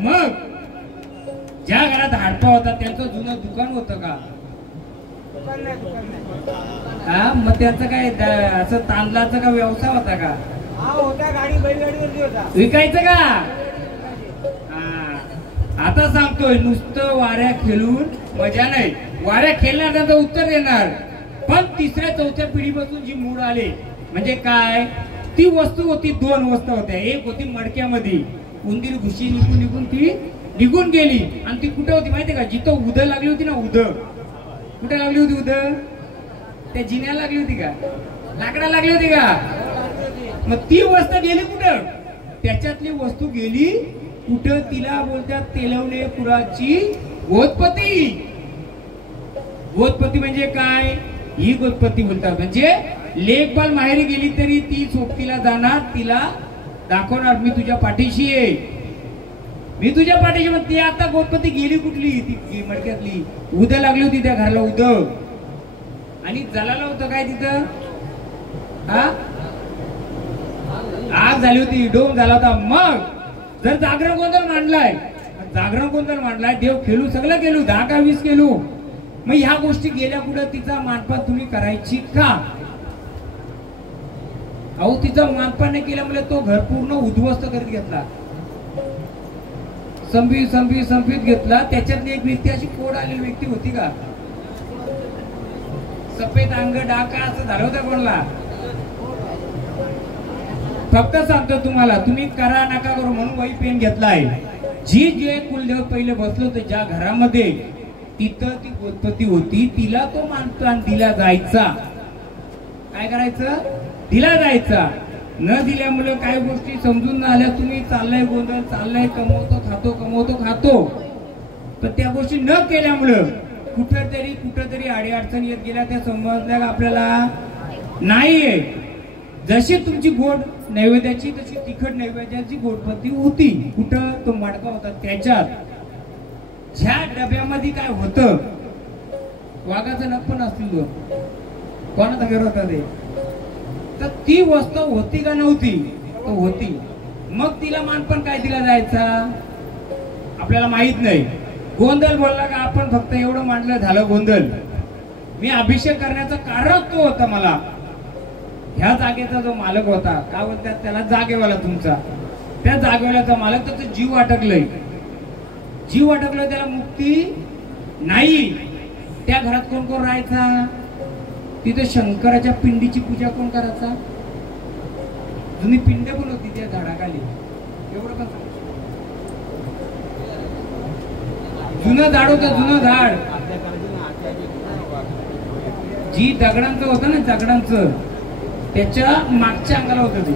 मग ज्या घरात हाडपा होता त्यांचं जुनं दुकान होतं का? हा, मग त्याचं काय असं तांदळाचा का व्यवसाय होता का? होता, गाडी बैलगाडीवरती होता. विकायचं का? आता सांगतोय नुसतं वाऱ्या खेळून मजा नाही. वाऱ्या खेळणार त्याचं उत्तर देणार, पण तिसऱ्या चौथ्या पिढीपासून जी मूड आले म्हणजे काय, ती वस्तू होती, दोन वस्तू होत्या. एक होती मडक्यामध्ये, उंदीर घुशी निघून निघून ती निघून गेली. आणि ती कुठे होती माहितीये का? जिथं उद लागली होती ना, उद कुठे लागली होती? उद त्या जिन्याला लागली होती का? लाकडा लागली होती का? मग ती वस्तू गेली कुठं? त्याच्यातली वस्तू गेली कुठं? तिला बोलतात तेलवणे पुराची गोतपती. गोतपती म्हणजे काय? ही गोतपती बोलतात. म्हणजे लेखबाल माहेरी गेली तरी ती सोबतीला जाणार, तिला दाखवणार मी तुझ्या पाठीशी आहे, मी तुझ्या पाठीशी. मग ती आता गोतपती गेली कुठली? ती मडक्यातली. उद लागली होती त्या घराला, उद. आणि जलाला होतं काय तिथं? हा, आग झाली होती, डोंग झाला होता. मग जर जागरण गोंधळ मांडलाय, जागरण गोंधळ मांडलाय, देव खेळू सगळं केलू, 10 का 20 केलू. मग ह्या गोष्टी गेल्या पुढे तिचा मानपान तुम्ही करायची का? अहो, तिचा मानपान नाही केल्यामुळे तो घर पूर्ण उद्ध्वस्त करत घेतला, संपीत घेतला. त्याच्यातली एक व्यक्ती अशी कोड आलेली व्यक्ती होती का? सफेद अंग डाका असं झालं होतं कोणला? फक्त सांगतो तुम्हाला, तुम्ही करा नका करू म्हणून वही पेन घेतलाय. जे कुलदेव पहिले बसलो होते ज्या घरामध्ये, तिथं ती गोतपती होती, तिला तो मानपान दिला जायचा. काय करायचं? दिला जायचा. न दिल्यामुळे काही गोष्टी समजून न आल्या, तुम्ही चाललाय गोंधळ, चाललाय कमवतो खातो, पण त्या गोष्टी न केल्यामुळं कुठेतरी अडीअडचणी येत गेल्या, त्या समजल्या आपल्याला नाहीये. जशी तुमची गोड नैवेद्याची तशी तिखट नैवेद्याची गोडपत्ती होती. कुठं? तो मडका होता त्याच्यात. ज्या डब्यामध्ये काय होतं, वाघाचं नख पण असतील, कोणाचा घर होता ते, तर ती वस्तू होती का नव्हती? तो होती. मग तिला मानपण काय दिला जायचा आपल्याला माहित नाही. गोंधळ बोलला का आपण फक्त एवढं मांडलं झालं गोंधळ. मी अभिषेक करण्याचं कारण तो होता. मला ह्या जागेचा जो मालक होता, काय बोलतात त्याला, जागेवाला तुमचा, त्या जागेवाल्याचा मालक, त्याचा जीव अटकलंय, त्याला मुक्ती नाही. त्या घरात कोण कोण राहायचा? तिथे शंकराच्या पिंडीची पूजा कोण करायचा? जुनी पिंड पण होती त्या झाडाखाली. एवढं का? जुनं झाड होतं, जुनं झाड. जी दगडांचं होतं ना, दगडांचं, त्याच्या मागच्या अंगाला होतं ते.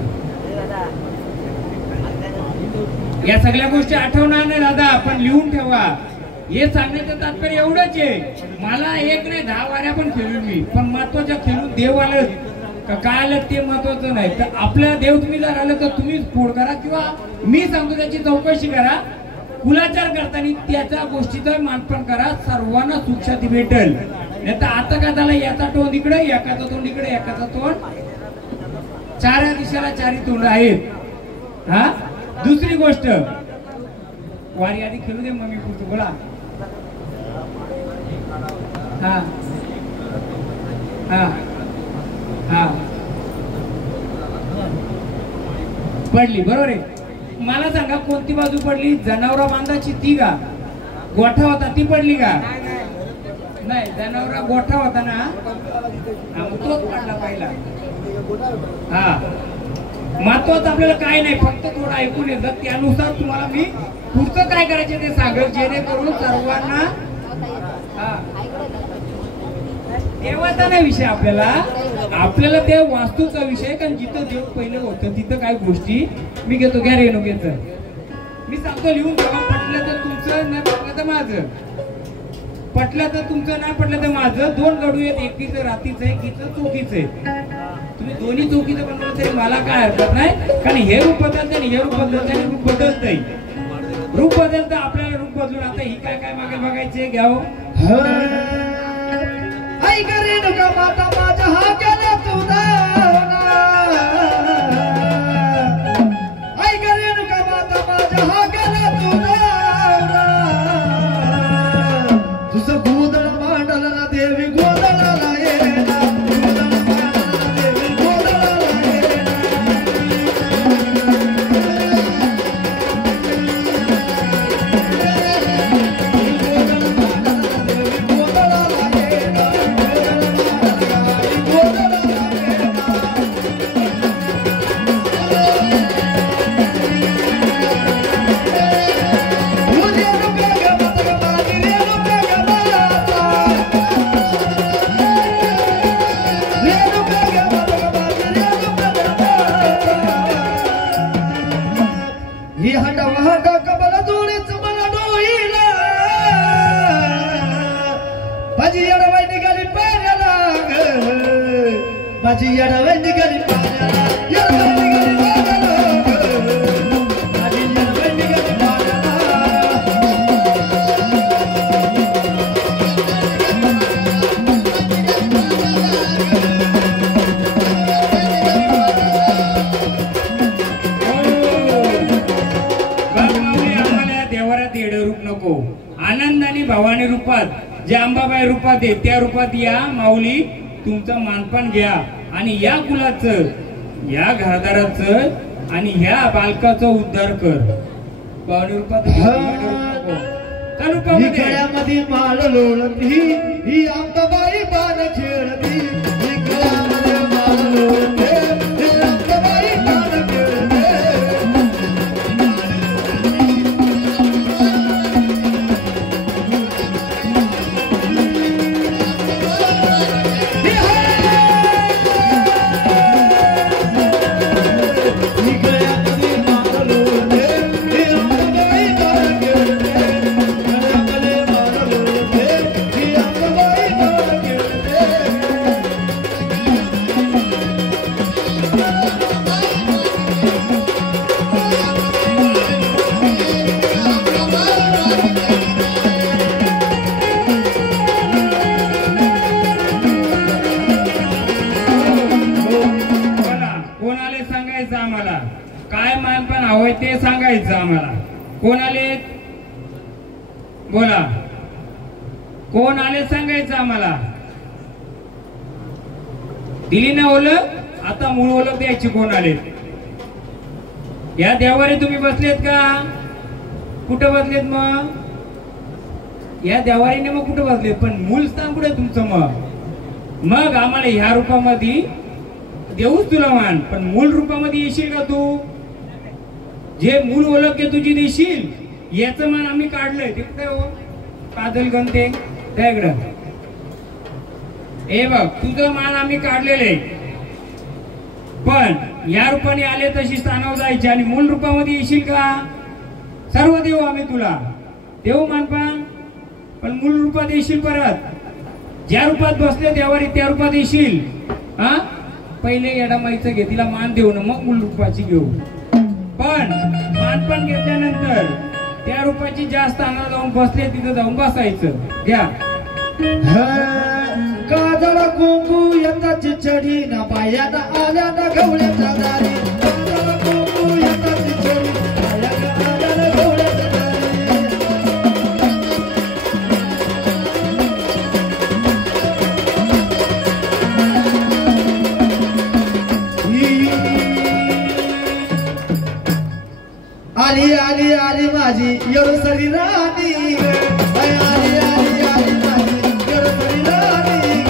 या सगळ्या गोष्टी आठवणार नाही दादा, पण लिहून ठेवा. हे सांगण्याचं तात्पर्य एवढंच आहे. मला एक नाही 10 वाऱ्या पण खेळून मी, पण महत्वाच्या खेळून देव आलं का काय आलं ते महत्वाचं नाही. तर आपला देव तुम्ही जर आलं तर तुम्हीच फोड करा, किंवा मी सांगतो त्याची चौकशी करा. कुलाचार करताना त्याच्या गोष्टीचं मानपण करा, सर्वांना सुख शांती भेटेल. नाही तर आता का झालं, याचा तोंड इकडे, एकाचा तोंड इकडे, एकाचा तोंड, चार दिशेला चारी तोंड आहेत. हा, दुसरी गोष्ट, वारी आधी खेळू दे मम्मी पुढचं बोला. हा हा हा, पडली बरोबर आहे. मला सांगा कोणती बाजू पडली? जनावरा बांधाची ती का गोठा होता ती पडली का? नाही, जनावरा गोठा होता ना, तोच पडला पहिला. हा, महत्वाचं आपल्याला काय नाही, फक्त थोडं ऐकून येतं, त्यानुसार तुम्हाला मी पुढचं काय करायचं ते सांगेल, जेणेकरून सर्वांना. देवाचा नाही विषय आपल्याला ते वास्तूचा विषय. कारण जिथं देव पहिलं होतं तिथं काय गोष्टी मी घेतो. घ्या रेणुकेचं मी सांगतो, लिहून ठेवा. पटलं तर तुमचं, नाही पटलं तर माझं. पटलं तर तुमचं, नाही पटलं तर माझं. 2 गडू आहेत, एकीचं रातीचं आहे, एकीचं चौकीचं आहे. तुम्ही दोन्ही चौकीचं बनवलं तरी मला काय हरकत नाही, कारण हे रूप बदलते आणि हे रूप बदलते आणि रूप बदलत नाही. रूप बदलतं, आपल्याला रूप बदलून आता ही काय मागे बघायचे घ्याव. आई करे नुका माता माझा हा केला तुझा, आई करे नुका माता माझा हा केला तुझा. माझी येडवे निघाली पाण्याला येडवे निघाली पाण्याला माझी येडवे निघाली पाण्याला आम्हाला देवारात येडं रूप नको आनंदाने भवानी रूपात जे अंबाबाई रूपात आहे त्या रूपात या माऊली तुमचं मानपान घ्या आणि या कुलाचं या घरदाराचं आणि ह्या बालकाचा उद्धार कर भवानी रूपात गळ्यामध्ये माळ लोळती ही अंबाबाई बाण खेळती गळ्यामध्ये माळ लोळते ही अंबाबाई बाण खेळते आम्हाला काय मानपान हवंय ते सांगायचं आम्हाला कोण आले बोला कोण आले सांगायचं आम्हाला दिली ना ओळख आता मूळ ओळख द्यायची कोण आले या देवारे तुम्ही बसलेत का कुठं बसलेत मग या देवारीने मग कुठं बसलेत पण मूळ स्थान कुठे तुमचं मग आम्हाला ह्या रूपामध्ये देऊच तुला मान पण मूळ रूपामध्ये येशील का तू जे मूळ ओळख आहे तुझी देशील याचं मान आम्ही काढलंय ते कुठे हो कादल गणते त्याकडं हे बघ तुझं मान आम्ही काढलेले पण या रूपाने आले तशी स्थानावर जायची आणि मूळ रूपामध्ये येशील का सर्व देऊ आम्ही तुला देऊ मानपान पण मूळ रूपात येशील परत ज्या रूपात बसले देवारी त्या रूपात येशील हा पहिले येडामाईचं घे तिला मान देऊ ना मग मूळ रूपाची घेऊ पण मानपान घेतल्यानंतर त्या रूपाची ज्या स्थानाला जाऊन बसले तिथं जाऊन बसायचं घ्या काजळ कुंकू येता चिचडी ना पायात आल्या ना गवळ्याच्या दारी काजळ कुंकू येता चिचडी पायात आल्या ना गवळ्याच्या आली आली आली माझी येळसरी राणी आली आली आली माझी येळसरी राणी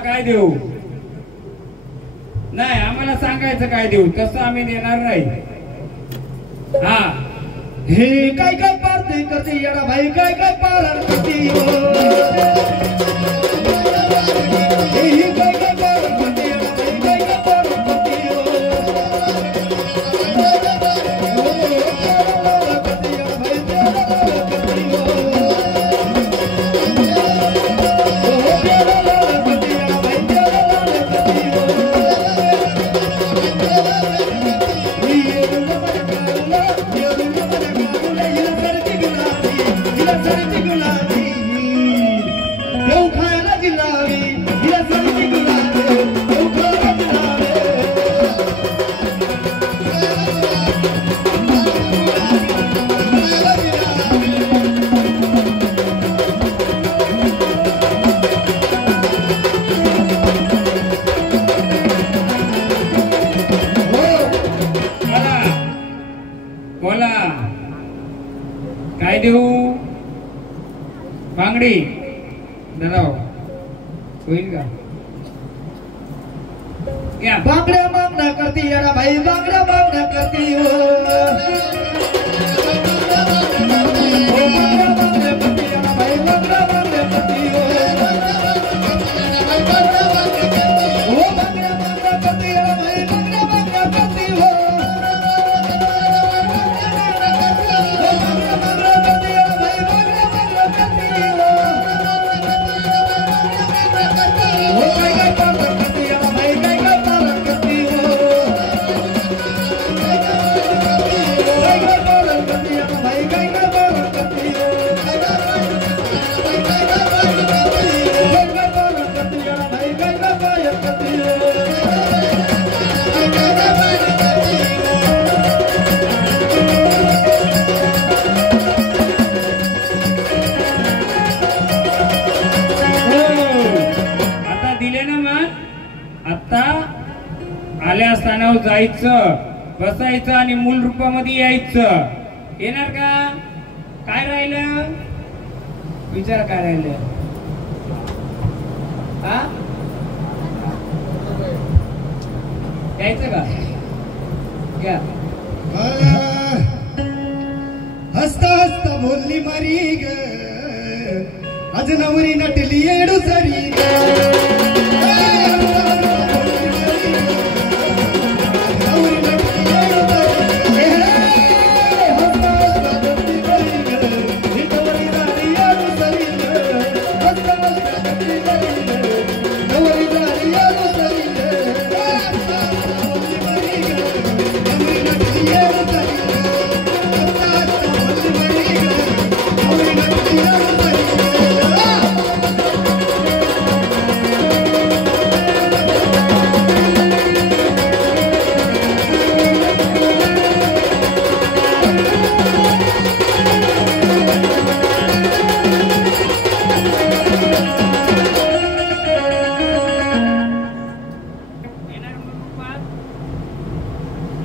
काय देऊ नाही आम्हाला सांगायचं काय देऊ तसं आम्ही देणार नाही हा हे काय काय पारते करते येडा भाई काय काय पारण करते हे काय काय पारण करते येडा भाई काय काय पारण करते बोला काय देऊ बांगडी दादा होईल का या बांगड्या मागण्या करती येडा भाई बांगड्या मागण्या करती हो बांगड्या मागण्या करती येडा भाई बांगड्या मागण्या करती हो बांगड्या मागण्या करती येडा भाई बांगड्या मागण्या करती हो बांगड्या मागण्या करती येडा भाई बांगड्या मागण्या करती हो काय काय पागल करती येडा भाई काय काय पागल करती हो काय काय पागल करती येडा भाई काय काय पागल करती हो काय काय पागल करती येडा भाई काय काय पागल करती हो आता दिले ना मग आता आल्या स्थानावर जायचं बसायचं आणि मूल रूपामध्ये यायचं येणार का काय राहिलं विचार काय राहिलं हा यायचं का या हसता हसता बोलली मारी ग आज नवरी नटली येडू सरी ग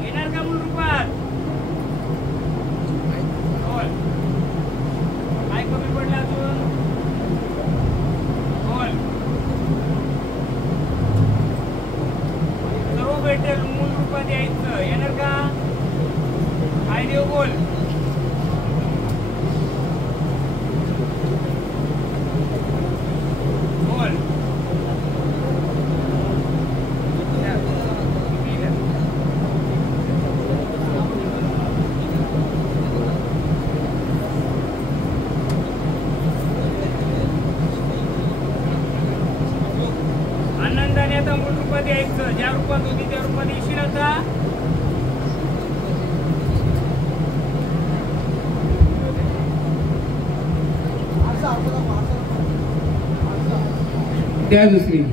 येणार का मूल रूपात बोल काय कमी पडलं अजून बोल सर्व भेटेल मूल रूपात यायचं येणार का काय देऊ बोल बोल आनंदाने आता मूळ रूपात यायचं ज्या रूपात होती त्या रूपात येशील आता त्या दुसरी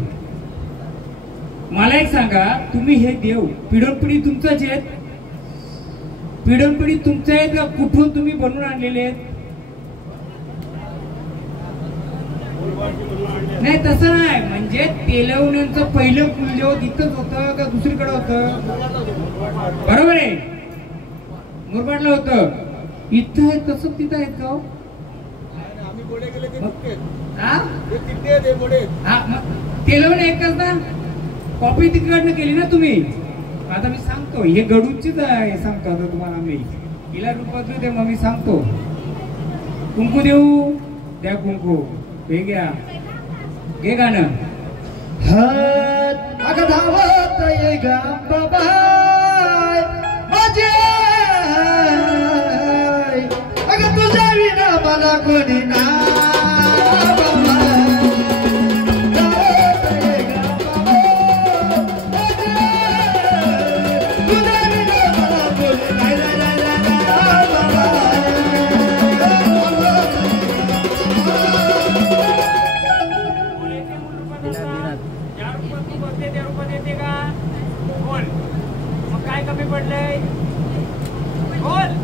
मला एक सांगा तुम्ही हे देव पिढोनपिढी तुमचंच आहेत पिढोनपिढी तुमचे आहेत का कुठून तुम्ही बनवून आणलेले आहेत नाही तसं नाही म्हणजे तेलवण्यांचं पहिलं कुलदेव इथंच होतं का दुसरीकडे होतं बरोबर आहे मुरबाडला होतं इथं आहे तसं तिथं आहेत का तेलवणे एकच ना कॉपी तिकडनं केली ना तुम्ही आता मी सांगतो हे गडूचीच आहे सांगतो आता तुम्हाला मी हिला रूपात दे मग मी सांगतो कुंकू देऊ द्या कुंकू हे घ्या घे गाणं अगं धावत ये ग अंबाबाई माझी आई अगं तुझ्या विना मला कोणी ना कमी पडलंय बोल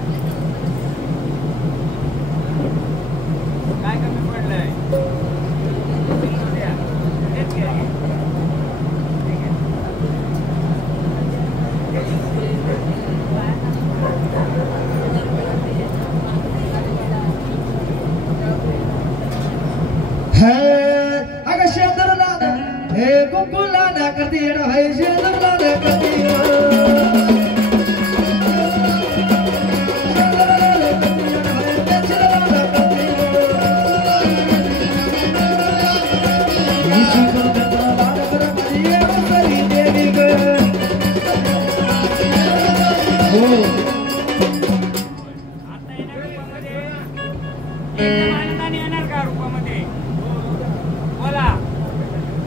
करती येडा भाई शेंदला करती येणार का रूपामध्ये बोला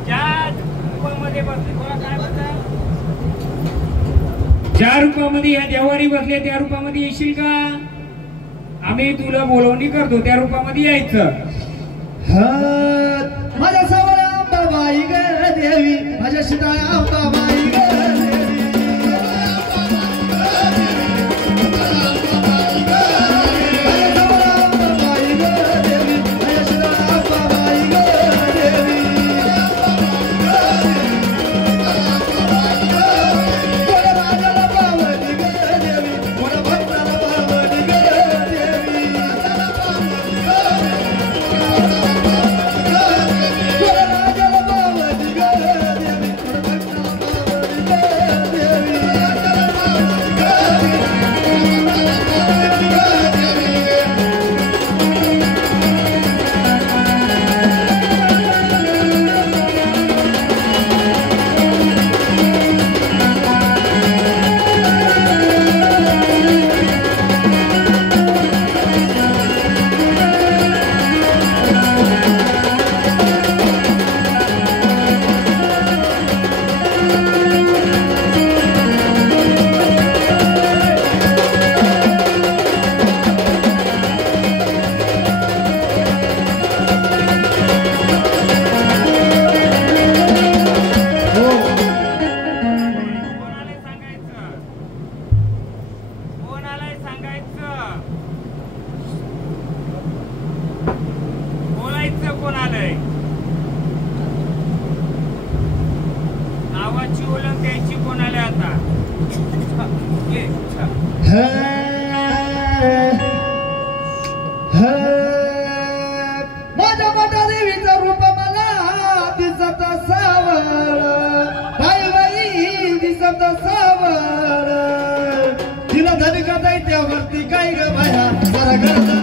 ज्या रूपामध्ये बसले बोला काय बद्दल ज्या रूपामध्ये या देवारी बसले त्या रूपामध्ये येशील का आम्ही तुला बोलवणी करतो त्या रूपामध्ये यायचं माझ्या सावळ्या बाई ग देवी माझ्या शिताळ्या बाई ग नावाची ओळख द्यायची कोणाला आता माझ्या मोठ्या देवीचं रूप मला दिसत सावळ बाई बाई दिसत सावळ तिला धनिका दैत्यावरती काय ग बाया जरा